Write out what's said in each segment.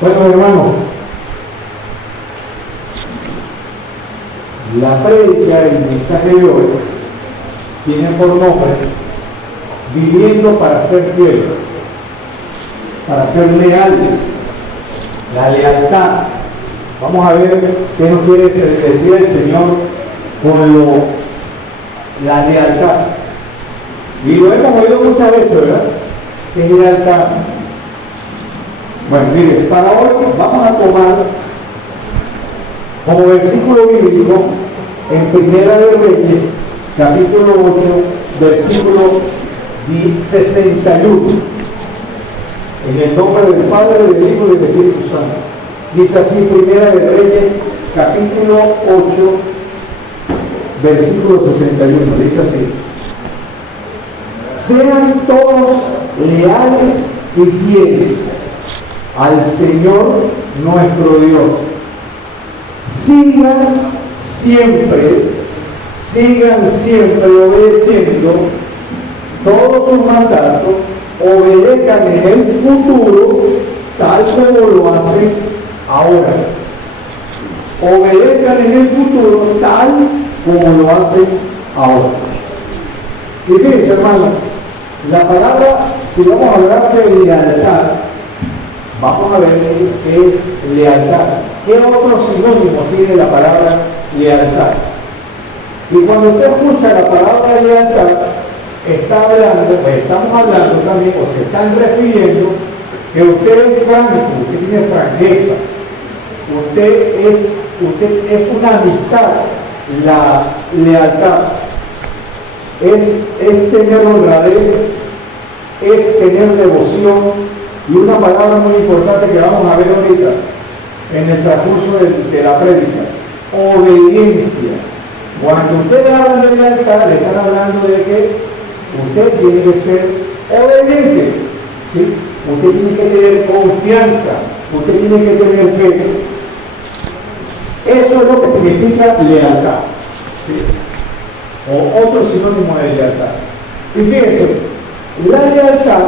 Bueno, hermano, la prédica, el mensaje de hoy, tiene por nombre Viviendo para ser fieles, para ser leales, la lealtad. Vamos a ver qué nos quiere decir el Señor con la lealtad. Y lo hemos oído muchas veces, ¿verdad? ¿Qué es lealtad? Bueno, mire, para hoy vamos a tomar como versículo bíblico en Primera de Reyes, capítulo 8, versículo 61. En el nombre del Padre, del Hijo y del Espíritu Santo. Dice así, Primera de Reyes, capítulo 8, versículo 61. Dice así: sean todos leales y fieles al Señor nuestro Dios. Sigan siempre obedeciendo todos sus mandatos, obedezcan en el futuro tal como lo hacen ahora. Obedezcan en el futuro tal como lo hacen ahora. Y fíjense, hermano, la palabra, si vamos a hablar de lealtad, vamos a ver qué es lealtad. ¿Qué otro sinónimo tiene la palabra lealtad? Y cuando usted escucha la palabra lealtad, estamos hablando también, o se están refiriendo, que usted es franco, usted tiene franqueza, usted es una amistad. La lealtad es tener honradez, es tener devoción, y una palabra muy importante que vamos a ver ahorita en el transcurso de la prédica: obediencia. Cuando ustedes hablan de lealtad, le están hablando de que usted tiene que ser obediente, ¿sí? Usted tiene que tener confianza, usted tiene que tener fe. Eso es lo que significa lealtad, ¿sí? O otro sinónimo de lealtad. Y fíjense, la lealtad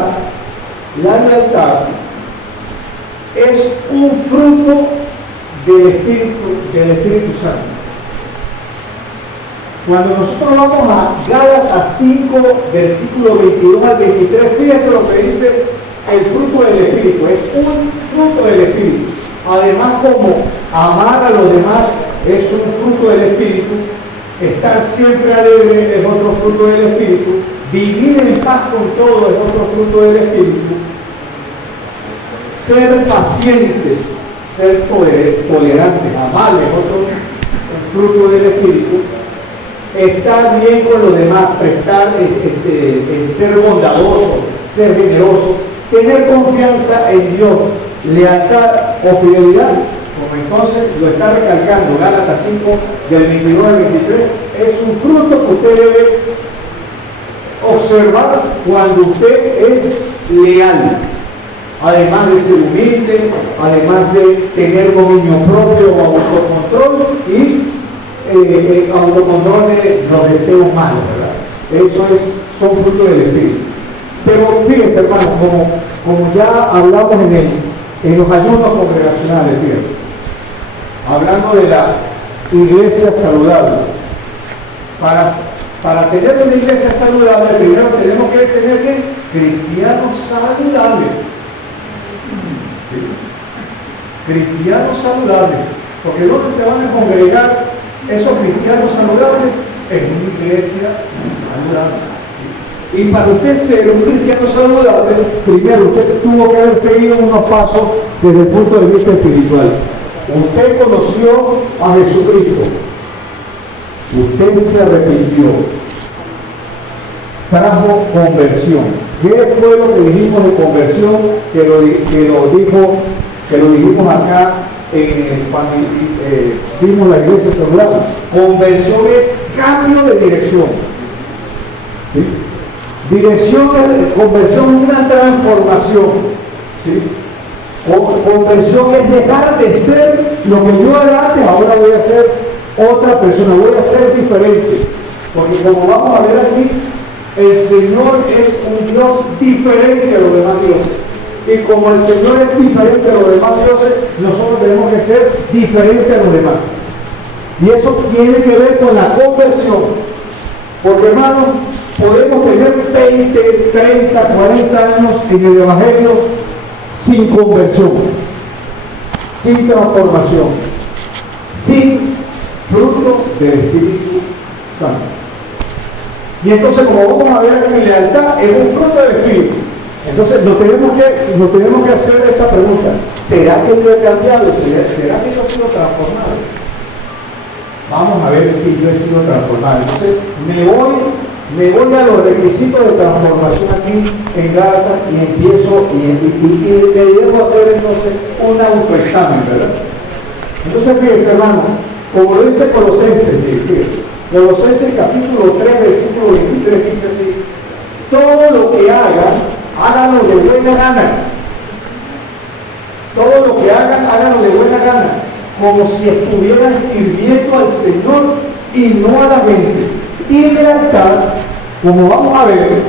es un fruto del Espíritu Santo. Cuando nosotros vamos a Gálatas 5, versículo 22 al 23, fíjense lo que dice el fruto del Espíritu. Es un fruto del Espíritu. Además, como amar a los demás es un fruto del Espíritu, estar siempre alegre es otro fruto del Espíritu, vivir en paz con todo es otro fruto del Espíritu, ser pacientes, ser tolerantes, amables es otro fruto del Espíritu, estar bien con los demás, prestar, ser bondadoso, ser generoso, tener confianza en Dios, lealtad o fidelidad, como entonces lo está recalcando Gálatas 5 del 22 al 23, es un fruto que usted debe observar cuando usted es leal, además de ser humilde, además de tener dominio propio o autocontrol y autocontrol de los deseos malos, ¿verdad? Eso son frutos del Espíritu. Pero fíjense, hermanos, como ya hablamos en los ayunos congregacionales, fíjense, hablando de la iglesia saludable. Para tener una iglesia saludable, primero tenemos que tener cristianos saludables. ¿Sí? Cristianos saludables. Porque ¿dónde se van a congregar esos cristianos saludables? En una iglesia saludable. Y para usted ser un cristiano saludable, primero usted tuvo que haber seguido unos pasos desde el punto de vista espiritual. Usted conoció a Jesucristo. Usted se arrepintió. Trajo conversión. ¿Qué fue lo que dijimos de conversión? Que lo dijimos acá cuando vimos la iglesia saludable. Conversión es cambio de dirección. ¿Sí? Conversión es una transformación. ¿Sí? Conversión es dejar de ser lo que yo era antes, ahora voy a ser otra persona, voy a ser diferente. Porque como vamos a ver aquí, el Señor es un Dios diferente a los demás dioses. Y como el Señor es diferente a los demás dioses, nosotros tenemos que ser diferentes a los demás. Y eso tiene que ver con la conversión. Porque, hermanos, podemos tener 20, 30, 40 años en el Evangelio sin conversión, sin transformación, sin fruto del Espíritu Santo. Y entonces, como vamos a ver aquí, lealtad es un fruto del Espíritu. Entonces, nos tenemos que hacer esa pregunta: ¿será que yo he cambiado? ¿Será que yo he sido transformado? Vamos a ver si yo he sido transformado. Entonces, me voy a los requisitos de transformación aquí en Gálatas y empiezo y me debo hacer entonces un autoexamen, ¿verdad? Entonces, fíjense, hermano, como lo dice Colosenses, Colosenses capítulo 3, versículo 23, dice así: todo lo que hagan, háganlo de buena gana. Todo lo que hagan, háganlo de buena gana, como si estuvieran sirviendo al Señor y no a la gente. Y lealtad, como vamos a ver,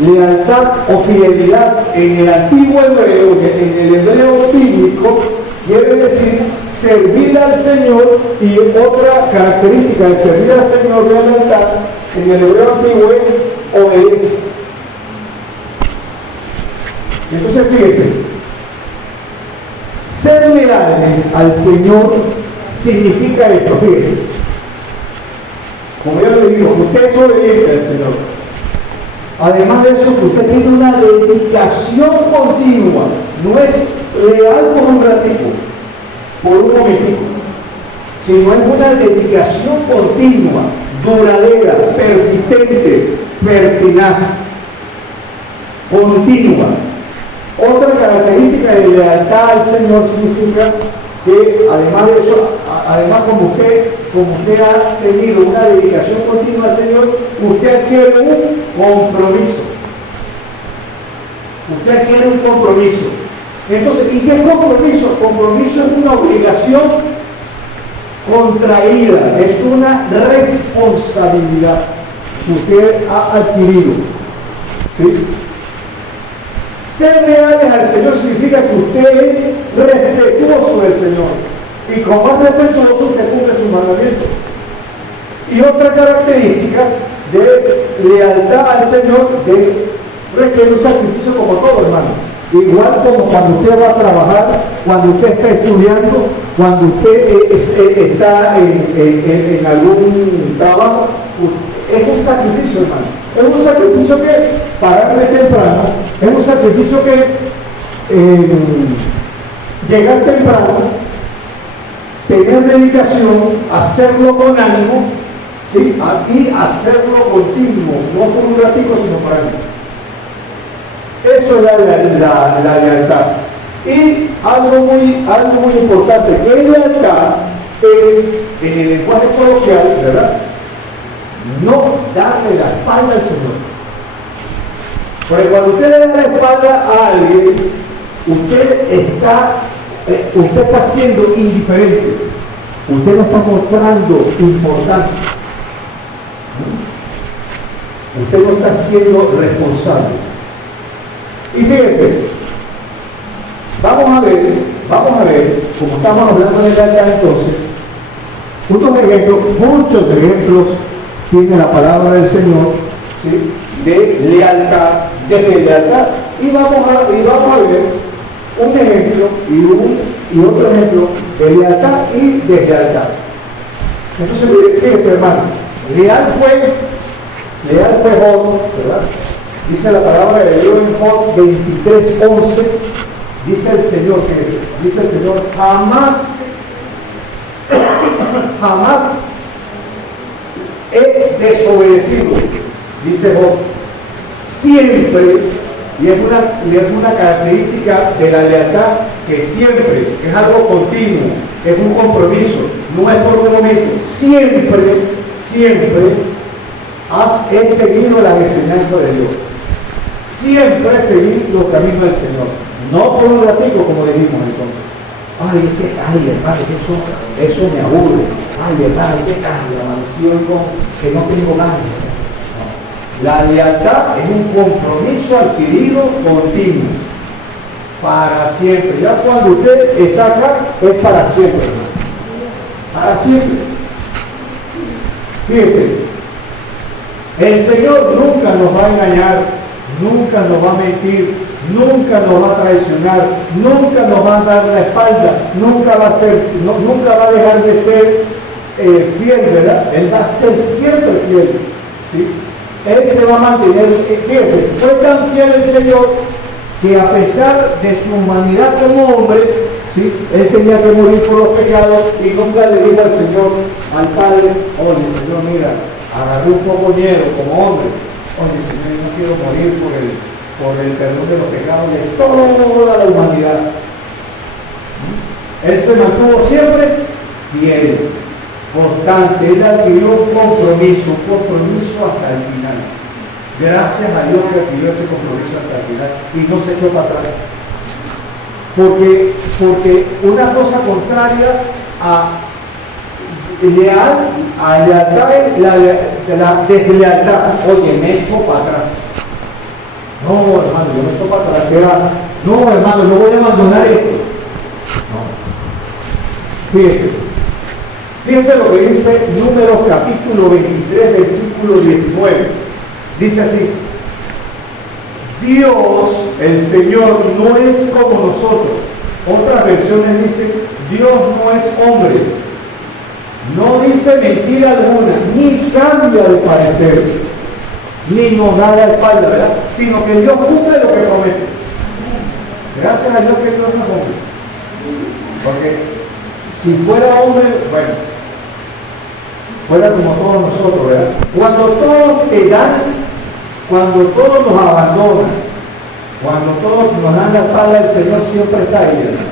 lealtad o fidelidad en el antiguo hebreo, en el hebreo bíblico, quiere decir servir al Señor. Y otra característica de servir al Señor de lealtad en el hebreo antiguo es obediencia. Entonces fíjense, ser leales al Señor significa esto, fíjense. Como ya le digo, usted es obediente al Señor. Además de eso, usted tiene una dedicación continua. No es leal por un ratito, por un momentico, sino es una dedicación continua, duradera, persistente, pertinaz, continua. Otra característica de lealtad al Señor significa que, además de eso, además como usted ha tenido una dedicación continua al Señor, usted adquiere un compromiso. Usted adquiere un compromiso. Entonces, ¿y qué es compromiso? Compromiso es una obligación contraída, es una responsabilidad que usted ha adquirido. ¿Sí? Ser leales al Señor significa que usted es respetuoso del Señor. Y como es respetuoso, usted cumple sus mandamientos. Y otra característica de lealtad al Señor requiere un sacrificio como todo, hermano. Igual como cuando usted va a trabajar, cuando usted está estudiando, cuando usted está en algún trabajo, es un sacrificio, hermano. Es un sacrificio que pararme temprano, es un sacrificio que llegar temprano, tener dedicación, hacerlo con ánimo, ¿sí? Y hacerlo continuo, no por un ratico, sino por años. Eso es la lealtad. Y algo muy importante, que lealtad es, en el lenguaje coloquial, ¿verdad?, no darle la espalda al Señor. Porque cuando usted le da la espalda a alguien, usted está siendo indiferente. Usted no está mostrando importancia. Usted no está siendo responsable. Y fíjense, vamos a ver, como estamos hablando de lealtad entonces, muchos ejemplos tiene la palabra del Señor, ¿sí?, de lealtad, y vamos a ver un ejemplo y otro ejemplo de lealtad y deslealtad. Entonces, fíjense, hermano, leal fue Job, ¿verdad? Dice la palabra de Dios en Job 23:11, dice el Señor, jamás he desobedecido, dice Job, siempre, y es una característica de la lealtad, que siempre es algo continuo, es un compromiso, no es por un momento, siempre he seguido las enseñanzas de Dios, siempre he seguido los caminos del Señor, no por un ratito, como dijimos entonces. Hermano, eso me aburre. Hermano, qué cambio, hermano, que no tengo ganas. No. La lealtad es un compromiso adquirido continuo. para siempre. Ya cuando usted está acá, es para siempre, hermano. Para siempre. Fíjese, el Señor nunca nos va a engañar, nunca nos va a mentir, nunca nos va a traicionar, nunca nos va a dar la espalda, nunca va a dejar de ser fiel, ¿verdad? Él va a ser siempre fiel, ¿sí? Él se va a mantener, fíjense, fue tan fiel el Señor que a pesar de su humanidad como hombre, ¿sí? Él tenía que morir por los pecados y nunca le dijo al Señor, al Padre, oye Señor, mira, agarré un poco miedo como hombre, oye Señor, yo no quiero morir por el perdón de los pecados de toda la humanidad. Él se mantuvo siempre fiel, constante. Él adquirió un compromiso hasta el final. Gracias a Dios que adquirió ese compromiso hasta el final y no se echó para atrás. Porque una cosa contraria a lealtad es la deslealtad. Oye, me echo para atrás. No, hermano, yo me echo para atrás. No, hermano, no voy a abandonar esto. No. Fíjense lo que dice Números capítulo 23, versículo 19. Dice así: Dios, el Señor, no es como nosotros. Otras versiones dicen: Dios no es hombre. No dice mentira alguna, ni cambia de parecer, ni nos da la espalda, ¿verdad? Sino que Dios cumple lo que promete. Gracias a Dios que Dios no es hombre. Porque si fuera hombre, bueno, fuera como todos nosotros, ¿verdad? Cuando todos te dan, cuando todos nos abandonan, cuando todos nos dan la espalda, el Señor siempre está ahí, ¿verdad?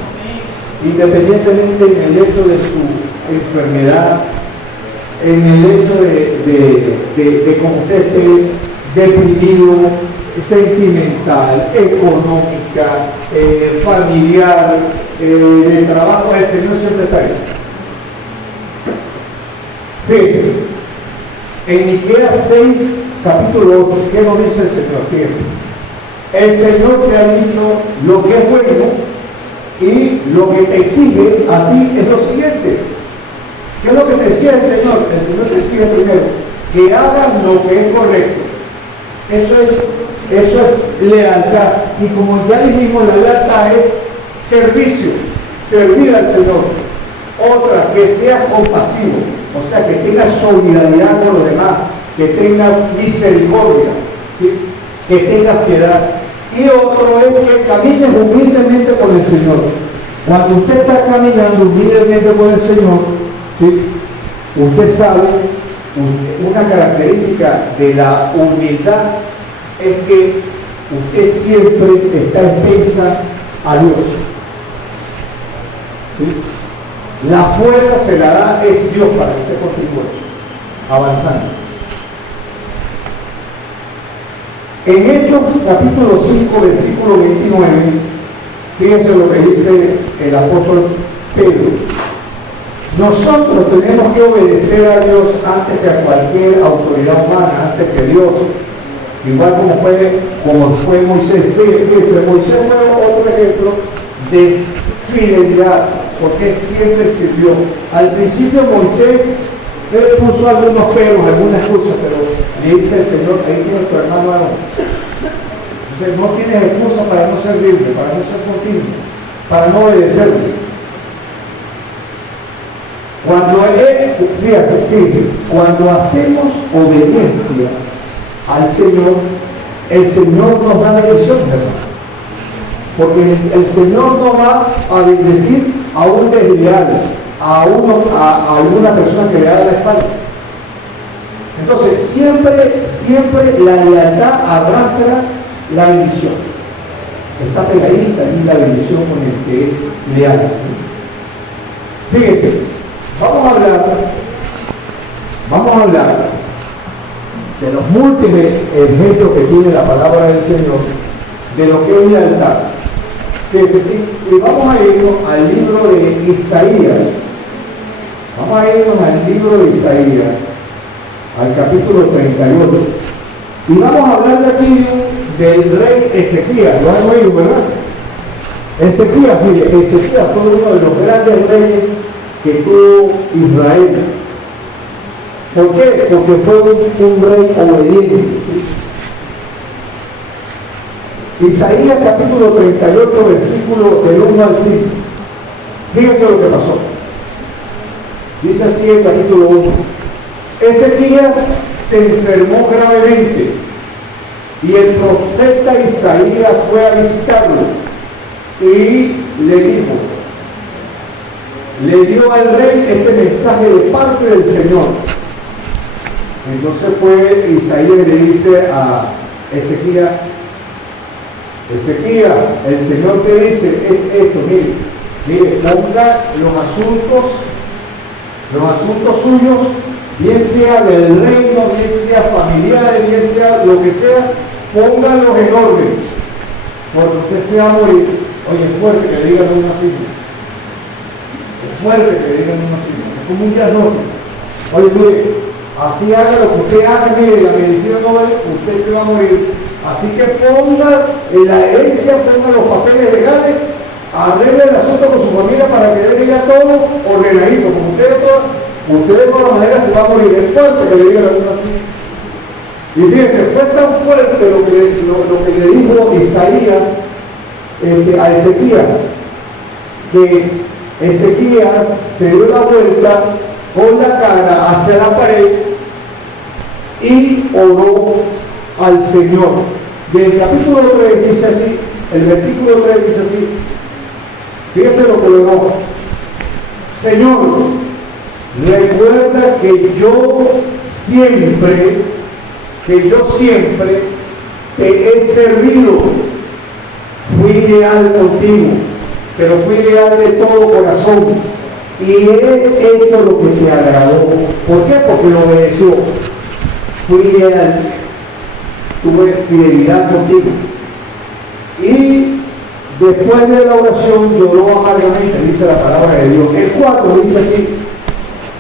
Independientemente en el hecho de su enfermedad, en el hecho de cómo usted esté deprimido, sentimental, económica, familiar, de trabajo, el Señor siempre está ahí. Fíjense, en Miqueas 6, capítulo 8, ¿qué nos dice el Señor? Fíjense, el Señor te ha dicho lo que es bueno y lo que te exige a ti es lo siguiente. ¿Qué es lo que te decía el Señor? El Señor te exige primero que hagas lo que es correcto. Eso es lealtad. Y como ya dijimos, la lealtad es servicio, servir al Señor. Otra, que seas compasivo, o sea, que tengas solidaridad con los demás, que tengas misericordia, ¿sí? Que tengas piedad. Y otro es que camines humildemente con el Señor. Cuando usted está caminando humildemente con el Señor, ¿sí? Usted sabe, una característica de la humildad es que usted siempre está expensa a Dios. ¿Sí? La fuerza se la da es Dios para que usted continúe avanzando. En Hechos capítulo 5, versículo 29, fíjense lo que dice el apóstol Pedro. Nosotros tenemos que obedecer a Dios antes que a cualquier autoridad humana, antes que Dios. Igual como fue Moisés. Fíjense, Moisés fue otro ejemplo de fidelidad, porque siempre sirvió. Al principio Moisés puso algunos peros, algunas excusas, pero le dice el Señor: ahí tiene tu hermano Aarón. Entonces no tienes excusa para no servirle, para no ser continuo, para no obedecerle. Fíjense, cuando hacemos obediencia al Señor, el Señor nos da bendición, ¿verdad? Porque el Señor no va a bendecir a un desleal, a alguna persona que le da la espalda. Entonces, siempre la lealtad arrastra la bendición. Está pegadita ahí la bendición con el que es leal. Fíjense, vamos a hablar de los múltiples ejemplos que tiene la palabra del Señor de lo que es lealtad. Y vamos a irnos al libro de Isaías. Vamos a irnos al libro de Isaías, al capítulo 38. Y vamos a hablar de aquí del rey Ezequías. Lo han oído, ¿verdad? Ezequías, mire, Ezequías fue uno de los grandes reyes que tuvo Israel. ¿Por qué? Porque fue un rey obediente. ¿Sí? Isaías capítulo 38, versículo del 1 al 5. Fíjense lo que pasó. Dice así el capítulo 1. Ezequías se enfermó gravemente y el profeta Isaías fue a visitarlo y le dijo, le dio al rey este mensaje de parte del Señor. Entonces fue Isaías y le dice a Ezequías, Ezequías, el Señor te dice esto, mire, ponga los asuntos suyos, bien sea del reino, bien sea familiares, bien sea lo que sea, póngalos en orden, porque usted se va a morir. Oye, es fuerte que le digan una sigla. Es fuerte que le digan una sigla. Es como un diagnóstico. Oye, mire, así haga lo que usted haga, mire, la medicina no vale, usted se va a morir. Así que ponga en la herencia, ponga los papeles legales, arregle el asunto con su familia para que le diga todo ordenadito. Como usted de todas maneras se va a morir. Es fuerte que le digan una sigla. Y fíjense, fue tan fuerte lo que le dijo Isaías a Ezequías, que Ezequías se dio la vuelta con la cara hacia la pared y oró al Señor. Y el capítulo 3 dice así, el versículo 3 dice así, fíjense lo que le oró. Señor, recuerda que yo siempre te he servido. Fui leal contigo, pero fui leal de todo corazón y he hecho lo que te agradó. ¿Por qué? Porque lo obedeció. Fui leal, tuve fidelidad contigo. Y después de la oración lloró amargamente, dice la palabra de Dios. El 4 dice así,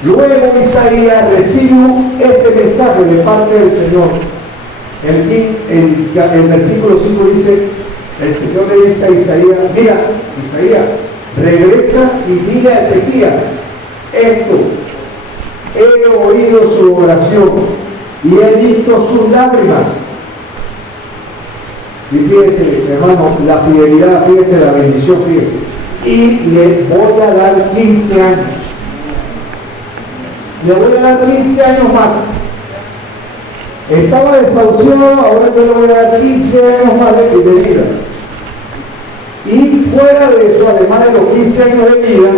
luego Isaías recibió este mensaje de parte del Señor. El versículo 5 dice, el Señor le dice a Isaías, mira, Isaías, regresa y dile a Ezequías, esto, he oído su oración y he visto sus lágrimas. Y fíjese, hermano, la fidelidad, fíjese la bendición, fíjese. Y le voy a dar 15 años. Le voy a dar 15 años más. Estaba desahuciado, ahora yo le voy a dar 15 años más de vida. Y fuera de eso, además de los 15 años de vida,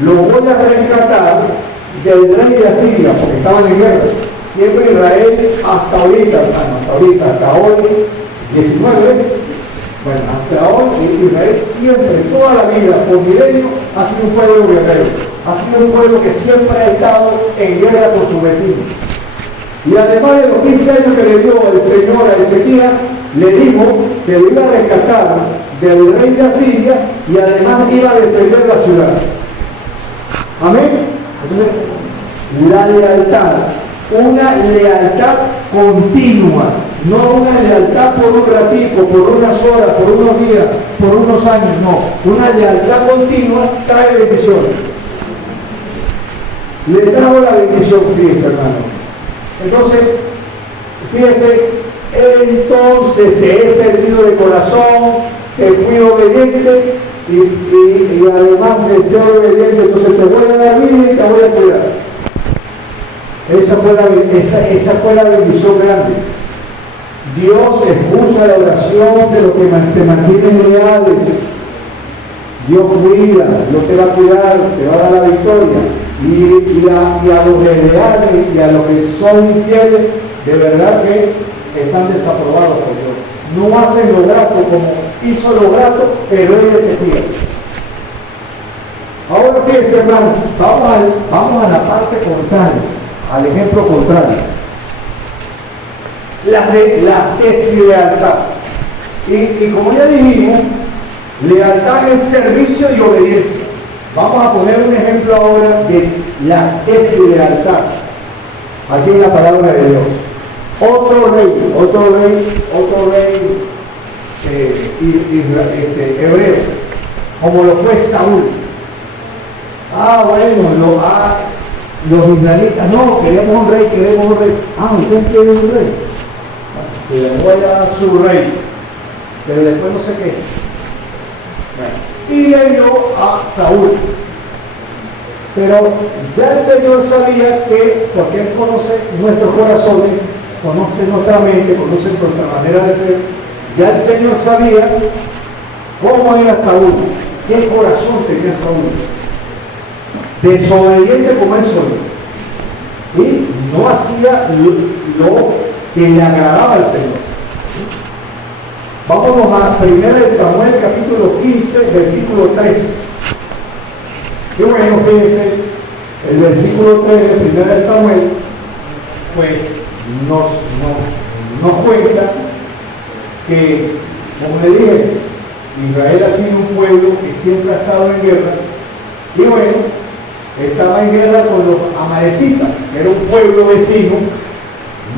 lo voy a rescatar del rey de Asiria, porque estaban en guerra. Siempre Israel, hasta hoy, 19 veces. Bueno, hasta hoy Israel siempre, toda la vida, por milenio, ha sido un pueblo guerrero. Ha sido un pueblo que siempre ha estado en guerra con sus vecinos. Y además de los 15 años que le dio el Señor a Ezequías, le dijo que lo iba a rescatar del rey de Asiria y además iba a defender la ciudad. Amén. Entonces, la lealtad, una lealtad continua, no una lealtad por un ratito, por unas horas, por unos días, por unos años, no. Una lealtad continua trae bendiciones. Le trajo la bendición, fíjese, hermano. Entonces, fíjese, entonces te he servido de corazón, te fui obediente y además de ser obediente, entonces te voy a dar vida y te voy a cuidar. Esa fue la bendición grande. Dios escucha la oración de los que se mantienen leales. Dios cuida, Dios te va a cuidar, te va a dar la victoria. Y a los desleales y a los que son infieles, de verdad que están desaprobados por Dios. No hacen lo grato como hizo lo grato, pero él Ezequías. Ahora fíjense, hermano, vamos a la parte contraria, al ejemplo contrario. La deslealtad. Y como ya dijimos, lealtad es servicio y obediencia. Vamos a poner un ejemplo ahora de la deslealtad. Aquí en la palabra de Dios. Otro rey hebreos, como lo fue Saúl. Bueno, los israelitas, no, queremos un rey, queremos un rey. ¿Ustedes quieren un rey? Se les voy a dar su rey, pero después no sé qué. Y le dio a Saúl. Pero ya el Señor sabía que, porque Él conoce nuestros corazones, conoce nuestra mente, conoce nuestra manera de ser, ya el Señor sabía cómo era Saúl, qué corazón tenía Saúl. Desobediente como él solo. Y no hacía lo que le agradaba al Señor. Vámonos a 1 Samuel capítulo 15, versículo 13. Qué bueno, fíjense, el versículo 3 de 1 Samuel, pues nos cuenta que, como le dije, Israel ha sido un pueblo que siempre ha estado en guerra, y bueno, estaba en guerra con los amalecitas, que era un pueblo vecino,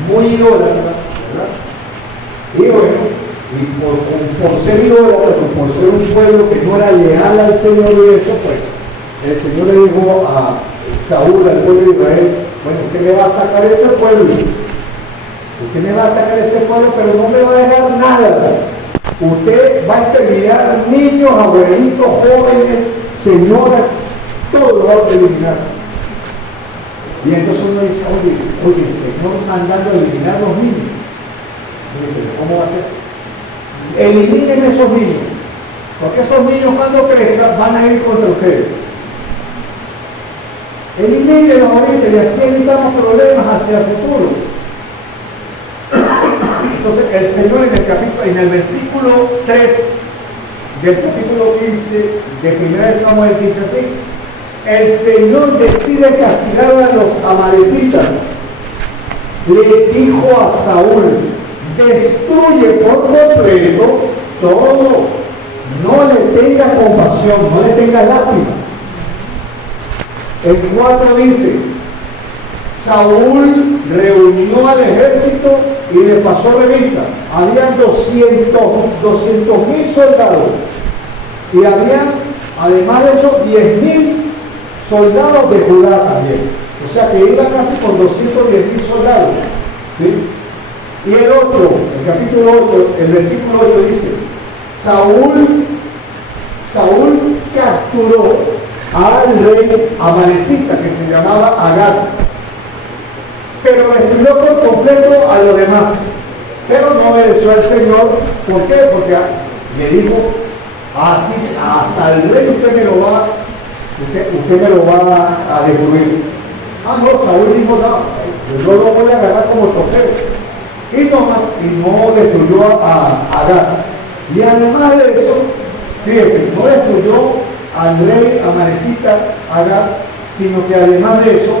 muy idólatra, ¿verdad? Y bueno, por ser idólatra, por ser un pueblo que no era leal al Señor y eso, pues, el Señor le dijo a Saúl, al pueblo de Israel, bueno, usted me va a atacar ese pueblo, pero no me va a dejar nada. Usted va a exterminar niños, abuelitos, jóvenes, señoras, todo lo va a eliminar. Y entonces uno dice, oye, el Señor mandando a eliminar los niños. ¿Cómo va a ser? Eliminen esos niños, porque esos niños cuando crezcan van a ir contra ustedes. Eliminen ahorita y así evitamos problemas hacia el futuro. Entonces el Señor en el versículo 3 del capítulo 15 de 1 Samuel dice así: el Señor decide castigar a los amalecitas. Le dijo a Saúl: destruye por completo todo, no le tengas compasión, no le tengas lástima. El 4 dice: Saúl reunió al ejército y le pasó revista. Habían 200,000 soldados y habían, además de eso, 10,000 soldados de Judá también. O sea que iba casi con 210,000 soldados, ¿sí? Y el 8, el capítulo 8, el versículo 8 dice: Saúl capturó al rey amalecita que se llamaba Agag, pero destruyó por completo a los demás, pero no obedeció al Señor. ¿Por qué? Porque le dijo: así, hasta el rey usted me lo va a destruir. Saúl dijo: no, yo lo voy a agarrar como trofeo. Y no destruyó a Agag. Y además de eso, fíjense, no destruyó al rey amalecita Agag, sino que además de eso,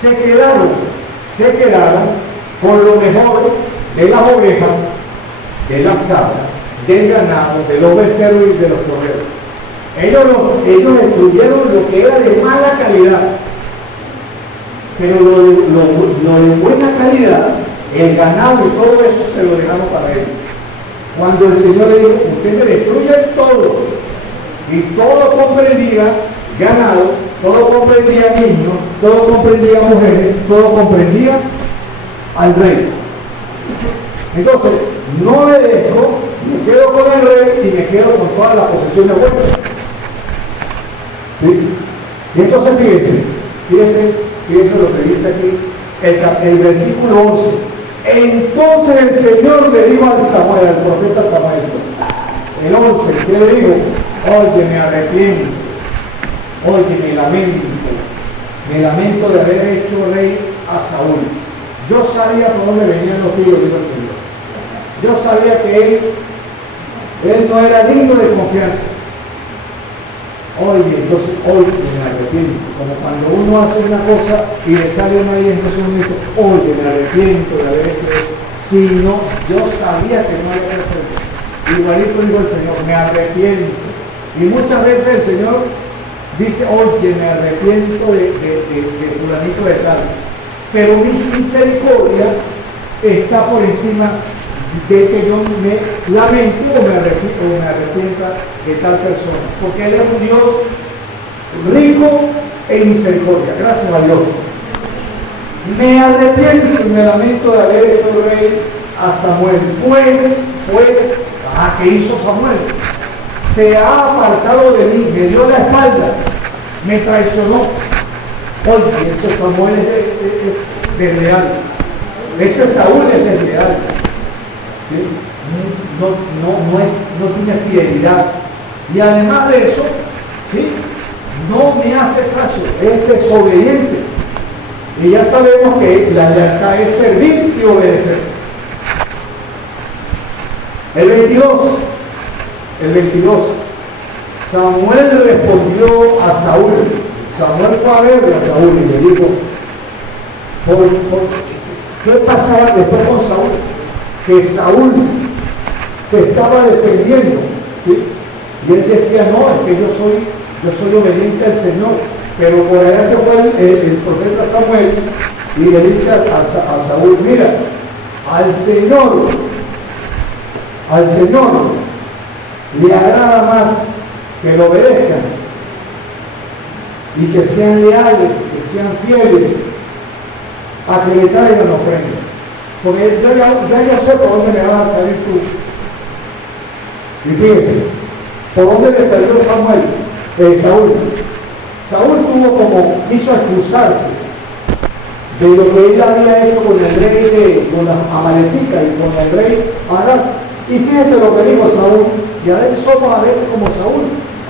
se quedaron con lo mejor de las ovejas, de las cabras, del ganado, de los becerros y de los corderos. Ellos destruyeron lo que era de mala calidad, pero lo de buena calidad, el ganado y todo eso, se lo dejaron para ellos. Cuando el Señor le dijo: usted me destruye todo, y todo comprendía ganado, todo comprendía niños, todo comprendía mujeres, todo comprendía al rey. Entonces, no le dejo, me quedo con el rey y me quedo con todas las posesiones buenas. ¿Sí? Y entonces fíjense lo que dice aquí el versículo 11. Entonces el Señor le dijo al profeta Samuel, el 11, ¿qué le dijo? Oye, me arrepiento, oye, me lamento de haber hecho rey a Saúl. Yo sabía por dónde venían los tiros, dijo el Señor. Yo sabía que él no era digno de confianza. Oye, entonces, hoy me arrepiento. Como cuando uno hace una cosa y le sale mal, y entonces uno dice: oye, me arrepiento de haber hecho eso. Si no, yo sabía que no había que hacerlo. Igualito dijo el Señor: me arrepiento. Y muchas veces el Señor dice: oye, me arrepiento de fulanito de tal. Pero mi misericordia está por encima de que yo me lamente o me arrepienta de tal persona, porque Él es un Dios rico en misericordia, gracias a Dios. Me arrepiento y me lamento de haber hecho rey a Samuel, pues, ¿qué hizo Samuel? Se ha apartado de mí, me dio la espalda, me traicionó. Oye, ese Samuel es desleal, ese Saúl es desleal, ¿sí? No tiene fidelidad, y además de eso, ¿sí? No me hace caso, es desobediente. Y ya sabemos que la lealtad es servir y obedecer. El 22, Samuel respondió a Saúl. Samuel fue a verle a Saúl y le dijo, ¿qué pasaba después con Saúl? Que Saúl se estaba defendiendo, ¿sí? Y él decía, no, es que yo soy obediente al Señor. Pero por allá se fue el profeta Samuel y le dice a Saúl, mira, al Señor le agrada más que lo obedezcan y que sean leales, que sean fieles, a que le traigan ofrenda. Porque ya yo sé por dónde me vas a salir tú. Y fíjense, por dónde le salió Saúl. Saúl quiso excusarse de lo que él había hecho con el rey con la Amalecitas y con el rey Agag. Y fíjense lo que dijo Saúl, y a veces somos como Saúl,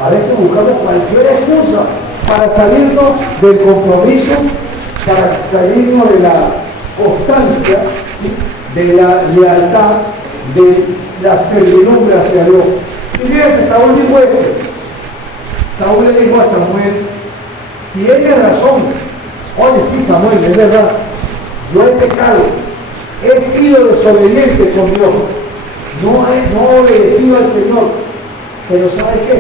a veces buscamos cualquier excusa para salirnos del compromiso, para salirnos de la constancia, ¿sí? De la lealtad, de la servidumbre hacia Dios. Y fíjense, Saúl dijo esto. Saúl le dijo a Samuel, tiene razón. Oye, sí, Samuel, es verdad. Yo he pecado. He sido desobediente con Dios. No he obedecido al Señor. Pero ¿sabe qué?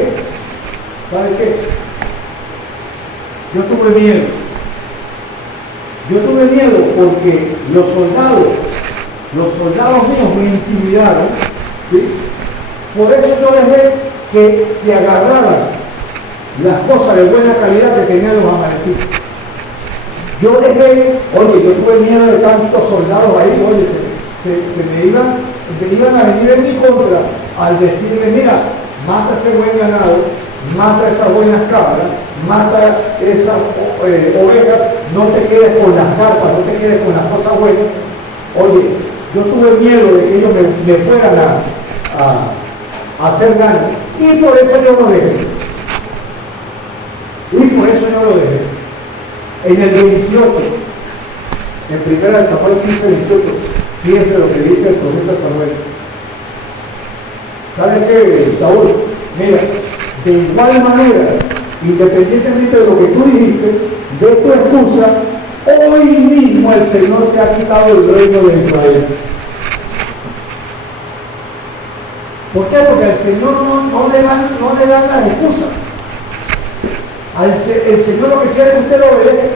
Yo tuve miedo. Porque los soldados míos me intimidaron. ¿Sí? Por eso yo dejé que se agarraran las cosas de buena calidad que tenían los amalecitas. Yo tuve miedo de tantos soldados ahí, me iban a venir en mi contra al decirme, mira, mata ese buen ganado, mata esas buenas cabras, mata esas ovejas, no te quedes con las carpas, no te quedes con las cosas buenas. Oye, yo tuve miedo de que ellos me fueran a hacer daño, y por eso yo lo dejé. En el 28, en 1 Samuel 15, 28, fíjense lo que dice el profeta Samuel. ¿Sabes qué, Saúl? Mira, de igual manera, independientemente de lo que tú dijiste, de tu excusa, hoy mismo el Señor te ha quitado el reino de Israel. ¿Por qué? Porque al Señor no le dan las excusas. El Señor lo que quiere es que usted lo obedezca.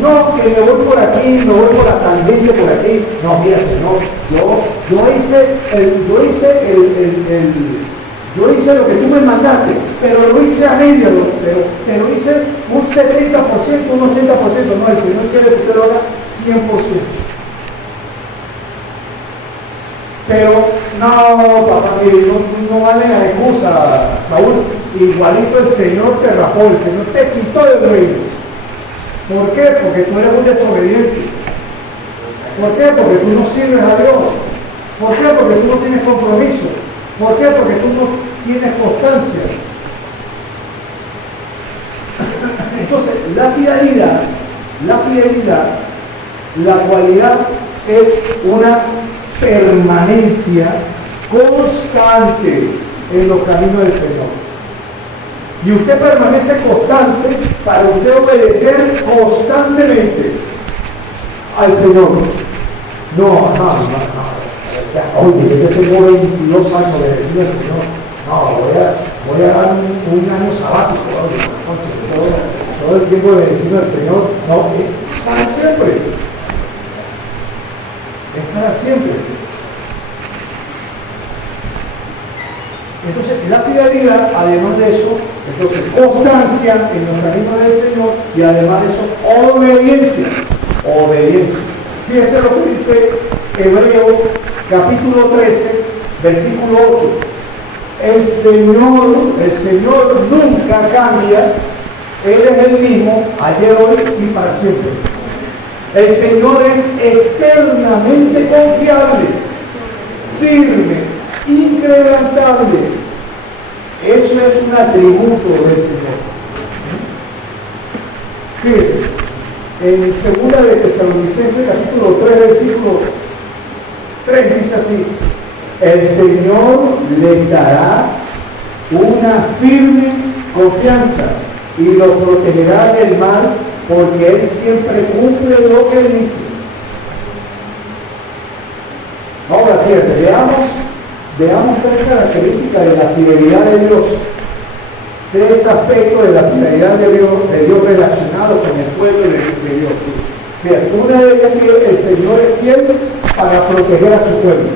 No, que me voy por aquí, me voy por la tangente por aquí. No, mira, Señor, yo hice lo que tú me mandaste, pero lo hice a medio, pero hice un 70%, un 80%. No, el Señor quiere que usted lo haga 100%. Pero no, papá, no vale la excusa, Saúl. Igualito el Señor te rapó, el Señor te quitó del reino. ¿Por qué? Porque tú eres un desobediente. ¿Por qué? Porque tú no sirves a Dios. ¿Por qué? Porque tú no tienes compromiso. ¿Por qué? Porque tú no tienes constancia. Entonces, la fidelidad, la cualidad es una permanencia constante en los caminos del Señor. Y usted permanece constante para usted obedecer constantemente al Señor. No. Oye, yo tengo 22 años de decirle al Señor, voy a dar un año sabático. Todo el tiempo de decirle al Señor, no, es para siempre. Es para siempre. Entonces, la fidelidad, además de eso, entonces constancia en los caminos del Señor y además de eso, obediencia. Obediencia. Fíjense lo que dice Hebreos capítulo 13, versículo 8. El Señor nunca cambia. Él es el mismo ayer, hoy y para siempre. El Señor es eternamente confiable, firme, inquebrantable. Eso es un atributo del Señor. Fíjense, en 2 de Tesalonicenses capítulo 3, versículo 3 dice así: el Señor les dará una firme confianza y lo protegerá del mal, porque Él siempre cumple lo que dice. Ahora fíjate, veamos tres características de la fidelidad de Dios, tres aspectos de la fidelidad de Dios relacionados con el pueblo de Dios. Fíjate, una de ellas es que el Señor es fiel para proteger a su pueblo.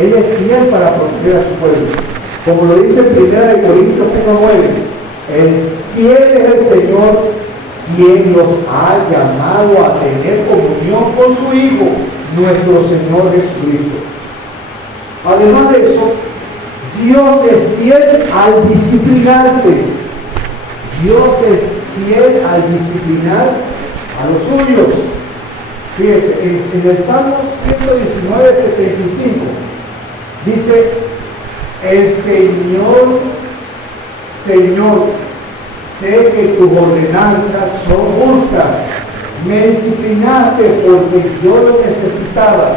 Él es fiel para proteger a su pueblo. Como lo dice en 1 Corintios 1:9, fiel es el Señor quien los ha llamado a tener comunión con su Hijo, nuestro Señor Jesucristo. Además de eso, Dios es fiel al disciplinarte. Dios es fiel al disciplinar a los suyos. Fíjese, en el Salmo 119:75 dice: el Señor, sé que tus ordenanzas son justas. Me disciplinaste porque yo lo necesitaba.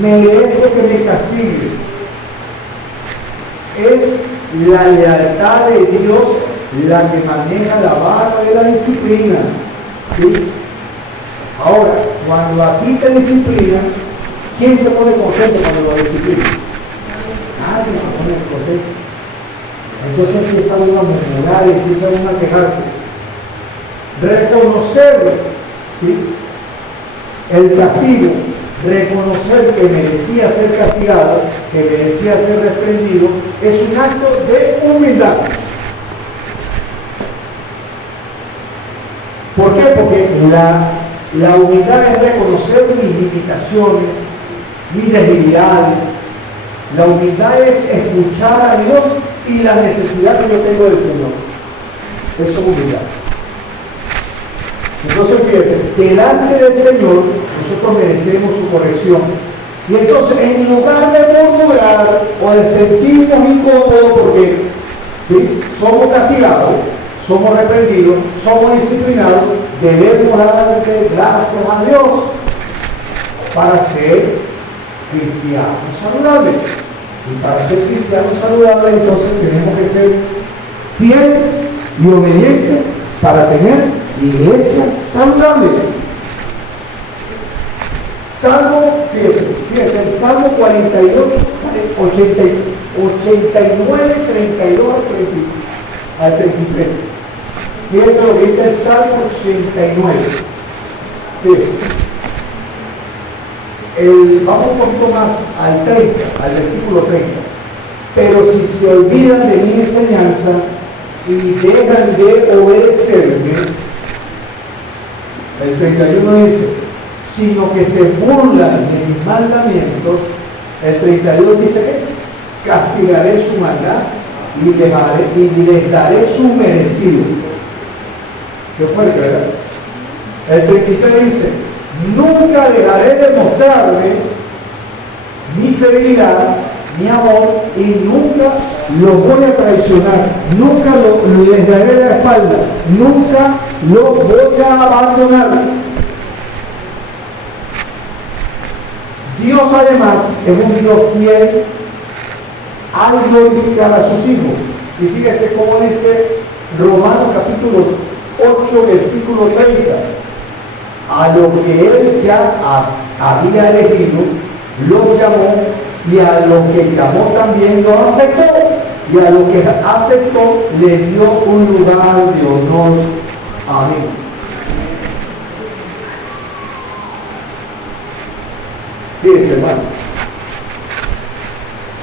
Merezco que me castigues. Es la lealtad de Dios la que maneja la vara de la disciplina. ¿Sí? Ahora, cuando a ti te disciplinan, ¿quién se pone contento cuando lo disciplina? Nadie se pone contento. Entonces empieza uno a murmurar y empieza uno a quejarse. Reconocer, ¿sí?, el castigo, reconocer que merecía ser castigado, que merecía ser reprendido, es un acto de humildad. ¿Por qué? Porque la humildad es reconocer mis limitaciones, mis debilidades. La humildad es escuchar a Dios y la necesidad que yo tengo del Señor. Eso es humildad. Entonces, fíjate, delante del Señor nosotros merecemos su corrección. Y entonces, en lugar de murmurar o de sentirnos incómodos porque ¿sí?, somos castigados, somos reprendidos, somos disciplinados, debemos darle gracias a Dios para ser cristianos saludables. Y para ser cristianos saludables, entonces tenemos que ser fieles y obedientes para tener iglesia saludable. Salmo, fíjese, el Salmo 48, 89, 32 al 33. Fíjese lo que dice el Salmo 89. Fíjese. Vamos un poquito más al 30, al versículo 30. Pero si se olvidan de mi enseñanza y dejan de obedecerme, el 31 dice: sino que se burlan de mis mandamientos. El 32 dice que castigaré su maldad y les daré su merecido. Qué fuerte, ¿verdad? El 33 dice: nunca dejaré de mostrarle mi fidelidad, mi amor, y nunca los voy a traicionar, nunca les daré la espalda, nunca los voy a abandonar. Dios además es un Dios fiel al glorificar a sus hijos. Y fíjese cómo dice Romanos capítulo 8, versículo 30. A lo que Él ya había elegido, los llamó, y a lo que llamó también lo aceptó, y a lo que aceptó le dio un lugar de honor. Amén. Fíjense, hermano,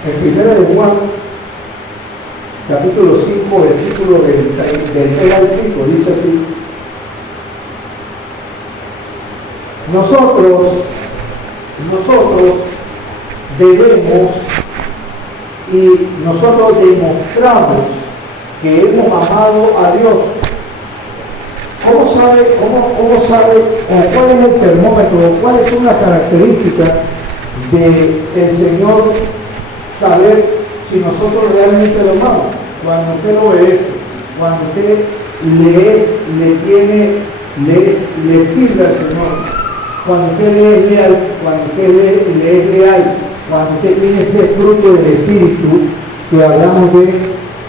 en 1 de Juan capítulo 5, versículo del 3 al 5, dice así: nosotros debemos y nosotros demostramos que hemos amado a Dios. ¿Cómo sabe o cuál es el termómetro, cuáles son las características del Señor saber si nosotros realmente lo amamos? Cuando usted lo obedece, cuando usted le sirve al Señor, cuando usted le es leal, cuando usted le es leal, cuando usted tiene ese fruto del Espíritu que hablamos de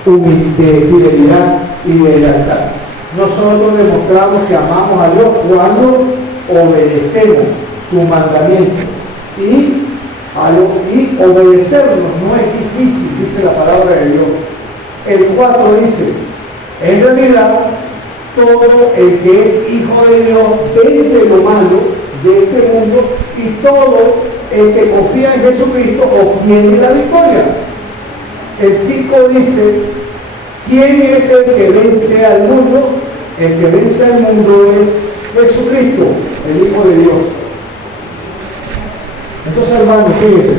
fidelidad y de lealtad. Nosotros demostramos que amamos a Dios cuando obedecemos su mandamiento. Y obedecernos no es difícil, dice la palabra de Dios. El 4 dice: en realidad, todo el que es hijo de Dios vence lo malo de este mundo, y todo el que confía en Jesucristo obtiene la victoria. El 5 dice: ¿quién es el que vence al mundo? El que vence al mundo es Jesucristo, el Hijo de Dios. Entonces, hermanos, fíjense,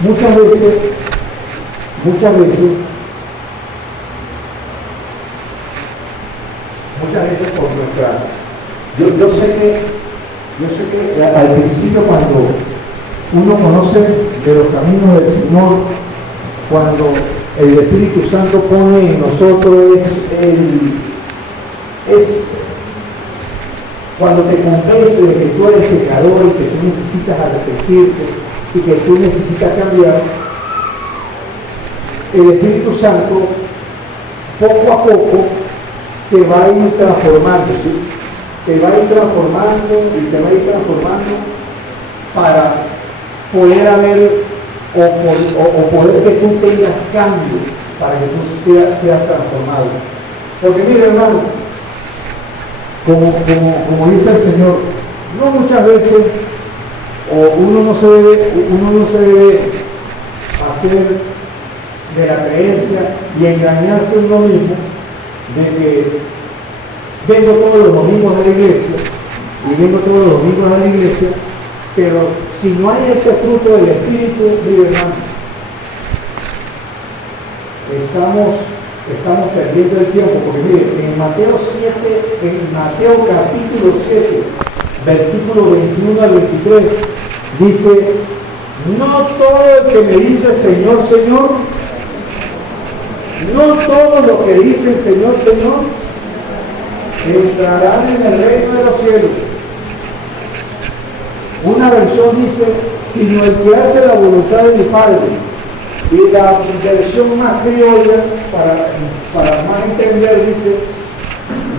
muchas veces, por nuestra... Yo sé que al principio, cuando uno conoce de los caminos del Señor, cuando el Espíritu Santo pone en nosotros es cuando te convence de que tú eres pecador y que tú necesitas arrepentirte y que tú necesitas cambiar, el Espíritu Santo poco a poco te va a ir transformando, ¿sí? Te va a ir transformando y te va a ir transformando para poder haber o poder que tú tengas cambio, para que tú seas transformado. Porque mire, hermano, como dice el Señor, no muchas veces uno no se debe hacer de la creencia y engañarse uno mismo de que vengo todos los domingos a la iglesia pero si no hay ese fruto del Espíritu, mire, hermano, estamos perdiendo el tiempo, porque mire, en Mateo capítulo 7, versículo 21 al 23, dice: no todo el que me dice Señor, Señor, no todos los que dicen Señor, Señor, entrarán en el reino de los cielos. Una versión dice: sino el que hace la voluntad de mi Padre. Y la versión más criolla, para más entender, dice: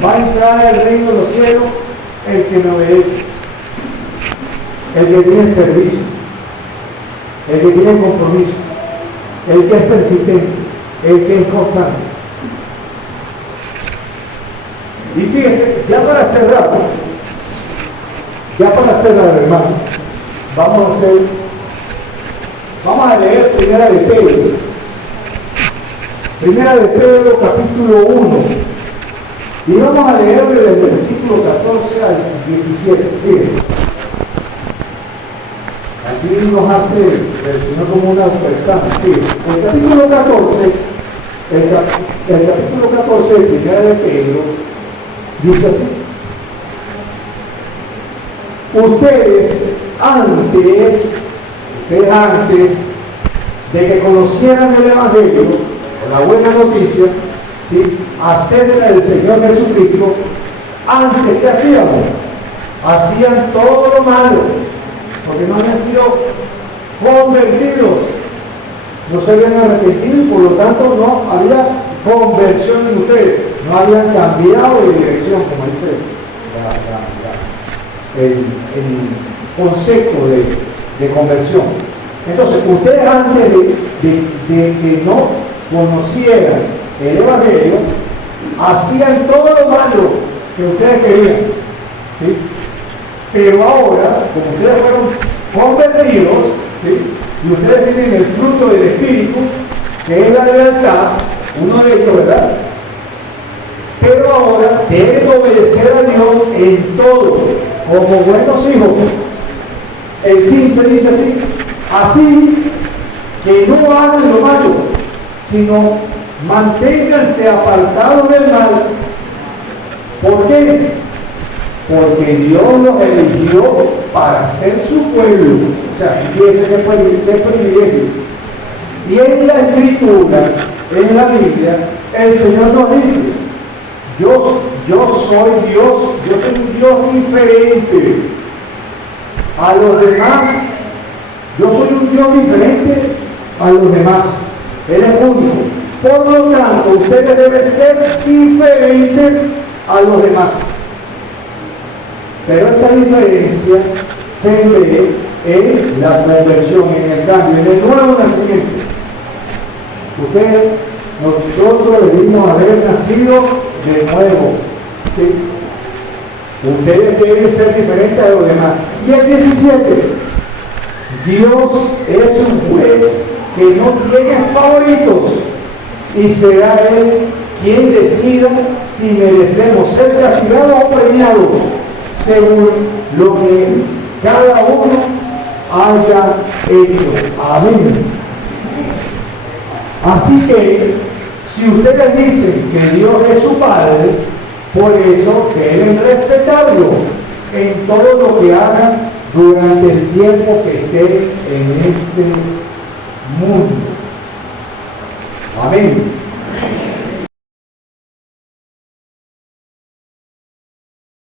va a entrar al reino de los cielos el que me obedece, el que tiene servicio, el que tiene compromiso, el que es persistente, el que es constante. Y fíjese, ya para cerrar, hermano, vamos a leer Primera de Pedro capítulo 1, y vamos a leer desde el versículo 14 al 17. Fíjense, aquí nos hace el Señor como una persona. Fíjense, el capítulo 14 de Primera de Pedro dice así: ustedes antes de que conocieran el Evangelio, la buena noticia, ¿sí?, acerca del Señor Jesucristo, antes, ¿qué hacíamos? Hacían todo lo malo, porque no habían sido convertidos, no se habían arrepentido, y por lo tanto no había conversión en ustedes, no habían cambiado de dirección, como dice el concepto de conversión. Entonces, ustedes antes de que no conocieran el Evangelio, hacían todo lo malo que ustedes querían, ¿sí? Pero ahora, como ustedes fueron convertidos, ¿sí?, y ustedes tienen el fruto del Espíritu, que es la lealtad, uno de ellos, ¿verdad? Pero ahora deben obedecer a Dios en todo, como buenos hijos. El 15 dice así que no hagan lo malo, sino manténganse apartados del mal. ¿Por qué? Porque Dios los eligió para ser su pueblo. O sea, fíjense qué privilegio. Y en la Escritura, en la Biblia, el Señor nos dice, yo soy Dios, yo soy un Dios diferente a los demás. Yo soy un Dios diferente a los demás. Él es único. Por lo tanto, ustedes deben ser diferentes a los demás. Pero esa diferencia se ve en la conversión, en el cambio, en el nuevo nacimiento. Nosotros debimos haber nacido de nuevo. ¿Sí? Ustedes deben ser diferentes a los demás. Y el 17, Dios es un juez que no tiene favoritos y será Él quien decida si merecemos ser castigados o premiados según lo que cada uno haya hecho. Amén. Así que, si ustedes dicen que Dios es su Padre, por eso deben respetarlo en todo lo que hagan durante el tiempo que estén en este mundo. Amén.